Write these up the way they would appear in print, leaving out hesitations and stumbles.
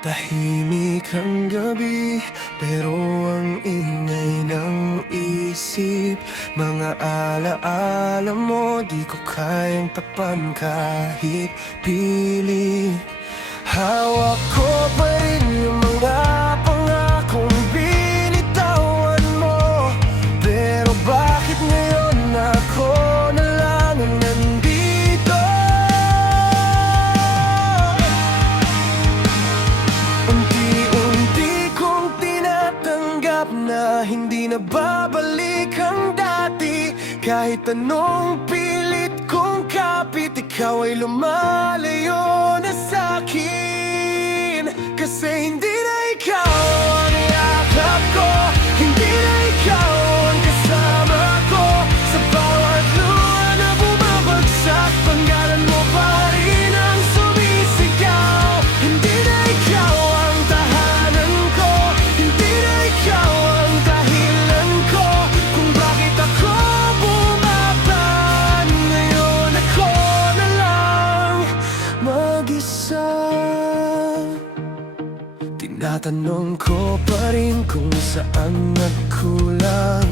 Tahimik ang gabi, pero ang ingay ng isip. Mga alaala mo, di ko kayang tapan kahit pili. Hawak ko pa rin yung mga pangakong binitawan mo. Pero bakit ngayon ako na lang ang nandito? Unti-unti kong tinatanggap na hindi na babalik ang dati. Kahit anong pilit kong kapit, ikaw ay lumalayo na sa'kin. Kasi hindi na ikaw ang yakap ko, hindi na ikaw ang kasama ko. Sa bawat luha na bumabagsak, pangalan mo pa rin ang sumisigaw. Hindi na ikaw ang tahanan ko, hindi na ikaw ang dahilan ko kung bakit ako bumaban. Ngayon ako na lang mag-isa. Tinatanong ko pa rin kung saan nagkulang,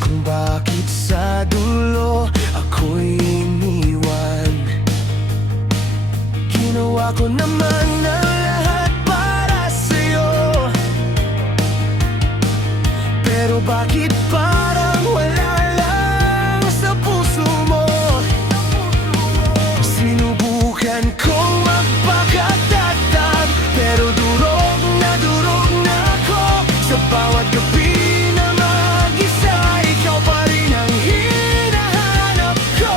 kung bakit sa dulo ako'y iniwan. Ginawa ko naman ang lahat para sa'yo, pero bakit parang wala lang sa puso mo? Sinubukan kong magpakatatag, pero durog na ako. Sa bawat gabi na mag-isa, ikaw pa rin ang hinahanap ko.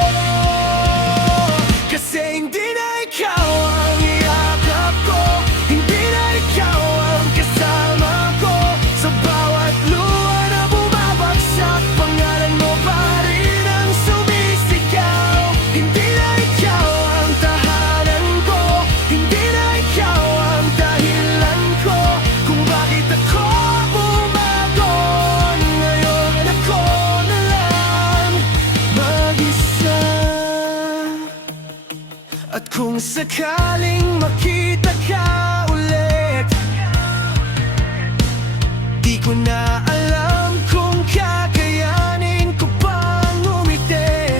Kasi hindi na ikaw ang yakap ko, hindi na ikaw ang kasama ko. Sa bawat luha na bumabagsak, pangalan mo pa rin ang sumisigaw. Hindi na ikaw ang tahanan ko, hindi na ikaw ang dahilan ko kung bakit ako bumagon. Ngayon ako na lang mag-isa. At kung sakaling makita ka ulit, di ko na alam kung kakayanin ko pang umiti.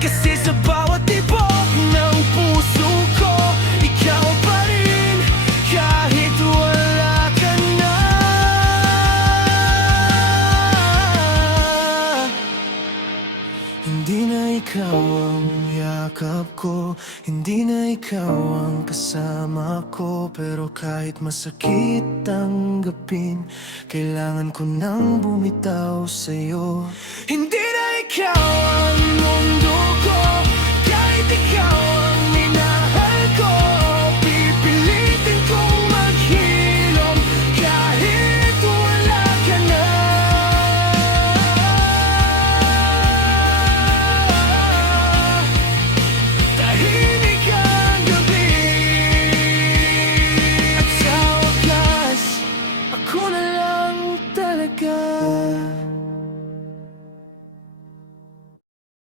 Kasi sa bawat tibok ng puso ko, ikaw pa rin kahit wala ka na. Hindi na ikaw ang yakap ko, hindi na ikaw ang kasama ko. Pero kahit masakit tanggapin, kailangan ko nang bumitaw sa'yo. Hindi na ikaw ang